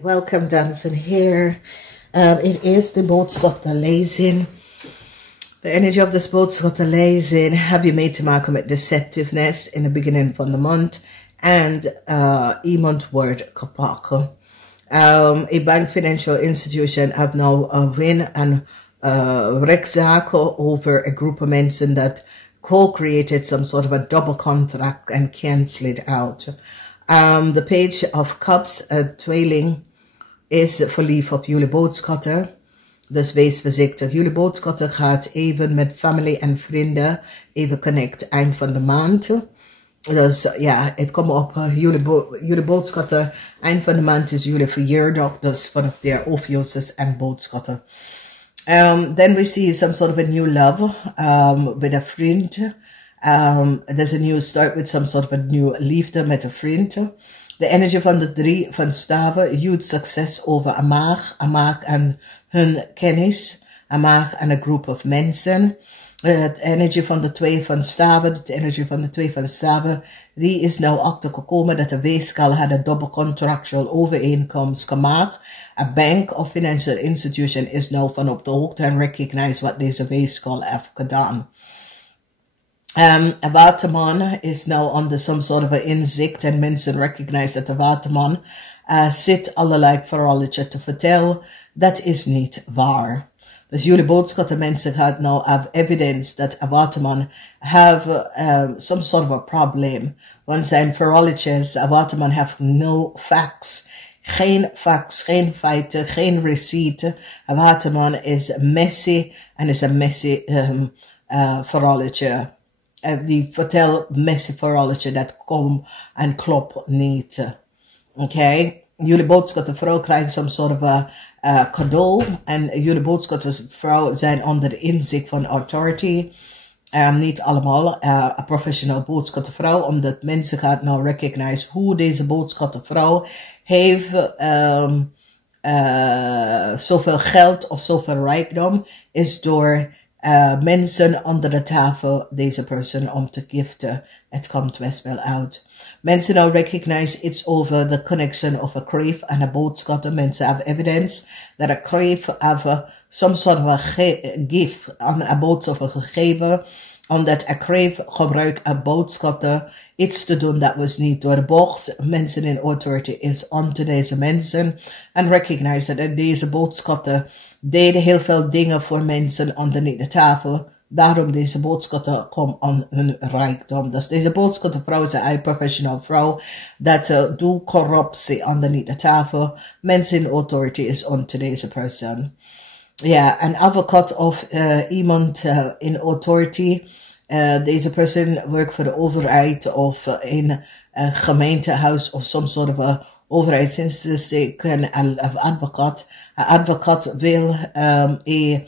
Alright, welcome dancing here. It is the BOOGSCHUTTER Lezing. The energy of this BOOGSCHUTTER Lezing have you made to maken met deceptiveness in the beginning van the month and iemand word kapaken. A bank financial institution have now a win and rechtszaken over a group of mensen that co-created some sort of a double contract and cancel it out. The page of cups, tweeling, is verliefd op jullie boodschatter. Dus wees voorzichtig. Jullie boodschatter gaat even met familie en vrienden even connect eind van de maand. Dus ja, het komt op jullie boodschatter. Eind van de maand is jullie verjaardag. Dus vanaf there obvious en boodschatter. Then we see some sort of a new love with a friend. There's a new start with some sort of a new liefde met een vriend. De energie van de 3 van staven, huge succes over een maag en hun kennis, een maag en een groep of mensen. De energie van de 2 van staven, de energie van de 2 van staven, die is nou achtergekomen dat de weeskal had een double contractual overeenkomst gemaakt. A bank of financial institution is nou van op de hoogte en recognize wat deze weeskal heeft gedaan. A waterman is now under some sort of an inzicht and mensen recognize that the waterman zit allerlei verhaaltje te vertellen. Dat is niet waar. Dus jullie boodschappen mensen gaat nou have evidence that a waterman have some sort of a problem. Want zijn verhaaltjes, a waterman have no facts. Geen facts, geen feiten, geen receipten. A waterman is messy en is een messy verhaaltje. Die vertel messy verhaaltje dat komt en klopt niet. Oké? Jullie boodschappen vrouw krijgen some sort of a cadeau. En jullie boodschappen vrouw zijn onder inzicht van authority. Niet allemaal een professional boodschappen vrouw. Omdat mensen gaan nou recognize hoe deze boodschappen vrouw heeft zoveel geld of zoveel rijkdom is door mensen onder de tafel deze persoon om te giften. Het komt best wel uit. Mensen now recognize it's over the connection of a crave and a boodschatter. Mensen have evidence that a crave have some sort of a gift aan een boodschapper gegeven. Omdat a crave gebruikt een boodschatter iets te doen dat was niet door de bocht. Mensen in authority is onto deze mensen. And recognize that deze boodschatter deden heel veel dingen voor mensen onderneath de tafel. Daarom deze boodschatter komt aan hun rijkdom. Dus deze boodschatter vrouw is een professional vrouw. Dat doet corruptie onderneath de tafel. Mensen in authority is onto deze persoon. Ja, een advocaat of iemand in authority. Deze persoon werkt voor de overheid of in een gemeentehuis of some sort of a overheidsinstantie. Een advocaat. Een advocaat wil een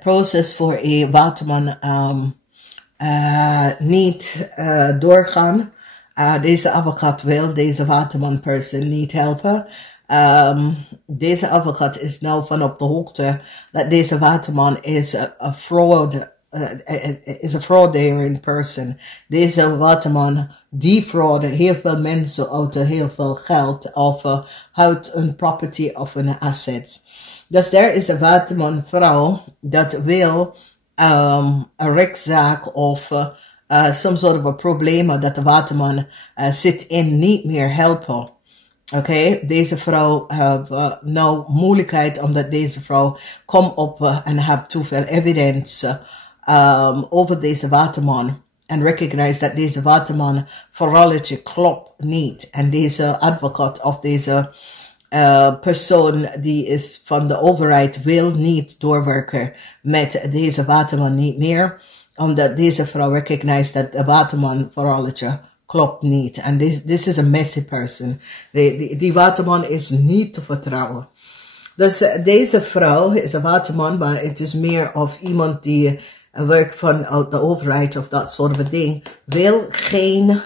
proces voor een waterman niet doorgaan. Deze advocaat wil deze waterman person niet helpen. Deze advocaat is nou van op de hoogte dat deze waterman is a fraud. Is a fraudeer in person. Deze waterman defraude heel veel mensen uit heel veel geld of uit een property of een assets. Dus er is een waterman vrouw dat wil een rechtszaak of some sort of a probleem dat de waterman zit in niet meer helpen. Oké, deze vrouw heeft nou moeilijkheid omdat deze vrouw komt op en heeft te veel evidence over deze waterman. En recognize dat deze waterman verhaaltje klopt niet. En deze advocaat of deze persoon die is van de overheid wil niet doorwerken met deze waterman niet meer. Omdat deze vrouw recognize dat de waterman verhaaltje klopt niet. En this is a messy person. Die waterman is niet te vertrouwen. Dus deze vrouw is een waterman, maar het is meer of iemand die werkt van de overheid of dat soort of ding. Wil geen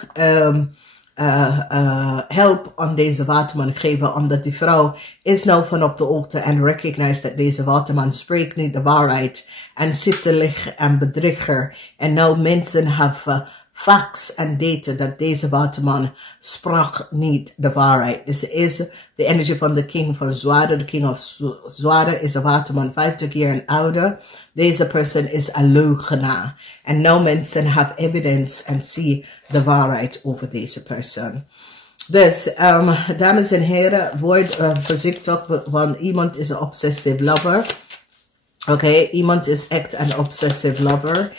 help aan deze waterman geven, omdat die vrouw is nou van op de hoogte en recognize dat deze waterman spreekt niet de waarheid en zit te liegen en bedrieger. En nou mensen hebben facts en data dat deze waterman sprak niet de waarheid. This is de energie van de king van zwaarden. De king of zwaarden is een waterman 50 jaar en ouder. Deze person is een leugenaar. En nou mensen have evidence en see de waarheid over deze person. Dus, dames en heren, word voorzichtig, want iemand is een obsessive lover. Oké, iemand is echt een obsessive lover.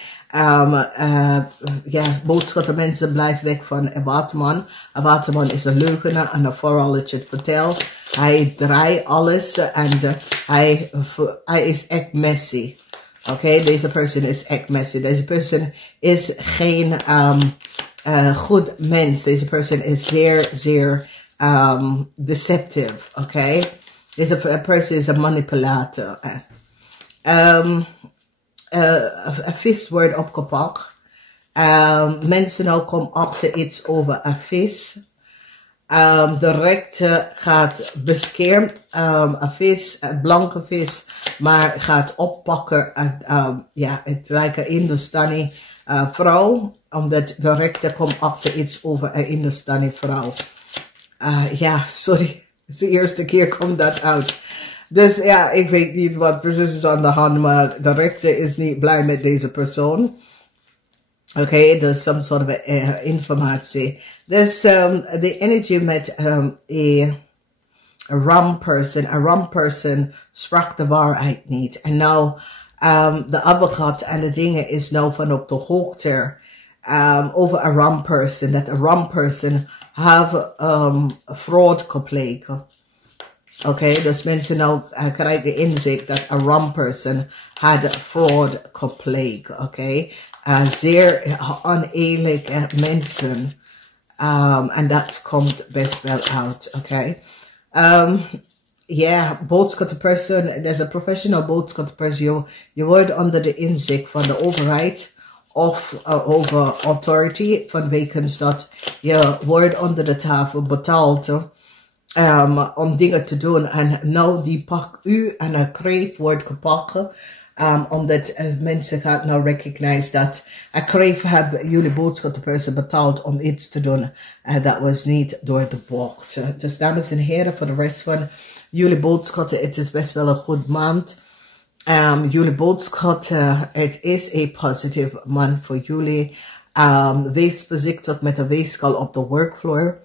Ja, boodschappen mensen, blijf weg van een waterman. Een waterman is een leugenaar en vooral dat je het vertelt. Hij draait alles en hij is echt messy. Oké, deze person is echt messy. Deze person is geen goed mens. Deze person is zeer deceptive. Oké, deze person is een manipulator. Een vis wordt opgepakt. Mensen nou komen achter iets over een vis. De rechter gaat beschermen een vis, een blanke vis, maar gaat oppakken. Ja, het lijkt een Hindustani vrouw, omdat de rechter komt achter iets over een Hindustani vrouw. Ja, sorry, het is de eerste keer komt dat uit. Dus ja, ik weet niet wat precies is aan de hand, maar de rechter is niet blij met deze persoon. Oké, dus some sort of informatie. Dus de energie met een wrong person sprak de waarheid niet. En nou, de advocaat en de dingen is nou van op de hoogte over een wrong person. Dat een wrong person have fraud gepleegd. Oké, dus mensen nou krijgen de inzicht dat een wrong person had fraud gepleegd. Oké, zeer oneerlijke mensen. En dat komt best wel uit. Oké. Ja, boodschapperperson, dat is een professional boodschapperperson. Je wordt onder de inzicht van de overheid of over authority, vanwege dat je wordt onder de tafel betaald om dingen te doen. En nou die pak u en een kreef wordt gepakt. Omdat mensen gaan nou recognize dat een kreef hebben jullie boodschapperperson betaald om iets te doen. Dat was niet door de bocht. Dus dames en heren, voor de rest van jullie boodschappen, het is best wel een goed maand. Jullie boodschappen, het is een positieve maand voor jullie. Wees voorzichtig met de weegschaal op de workfloor.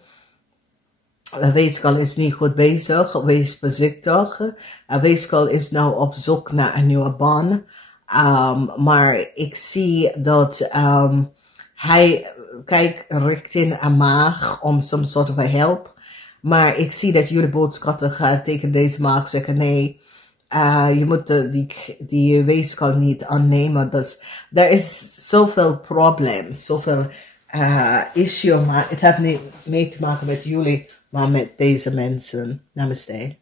De weegschaal is niet goed bezig. Wees voorzichtig. De weegschaal is nou op zoek naar een nieuwe baan. Maar ik zie dat hij kijkt richting een maag om some sort of help. Maar ik zie dat jullie boodschappen gaan tegen deze maag zeggen nee. Je moet die weegschaal niet aannemen. Dus er is zoveel problemen, zoveel issue. Maar het heeft niet mee te maken met jullie, maar met deze mensen. Namaste.